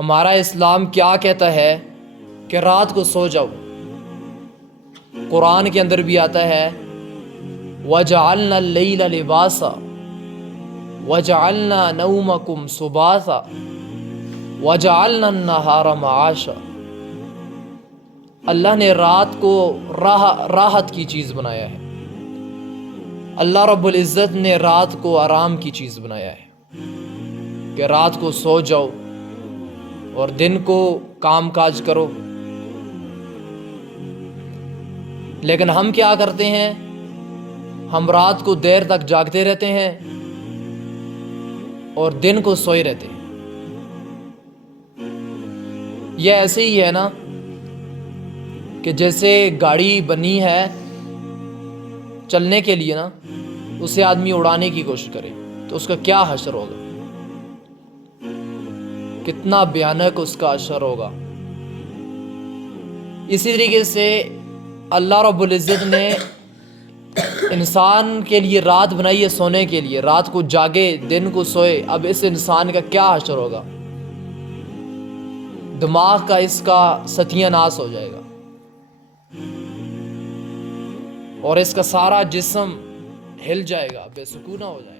ہمارا اسلام کیا کہتا ہے کہ رات کو سو جاؤ. قرآن کے اندر بھی آتا ہے وَجَعَلْنَا اللَّيْلَ لِبَاسًا وَجَعَلْنَا نَوْمَكُمْ سُبَاتًا وَجَعَلْنَا النَّهَارَ مَعَاشًا. اللہ نے رات کو راحت کی چیز بنایا ہے. اللہ رب العزت نے رات کو آرام کی چیز بنایا ہے کہ رات کو سو جاؤ اور دن کو کام کاج کرو. لیکن ہم کیا کرتے ہیں؟ ہم رات کو دیر تک جاگتے رہتے ہیں اور دن کو سوئے رہتے ہیں. یہ ایسے ہی ہے نا کہ جیسے گاڑی بنی ہے چلنے کے لیے نا، اسے آدمی اڑانے کی کوشش کرے تو اس کا کیا حشر ہوگا، کتنا بھیانک اس کا حشر ہوگا. اسی طریقے سے اللہ رب العزت نے انسان کے لیے رات بنائی ہے سونے کے لیے، رات کو جاگے دن کو سوئے. اب اس انسان کا کیا حشر ہوگا؟ دماغ کا اس کا ستیہ ناش ہو جائے گا اور اس کا سارا جسم ہل جائے گا، بے سکونہ ہو جائے گا.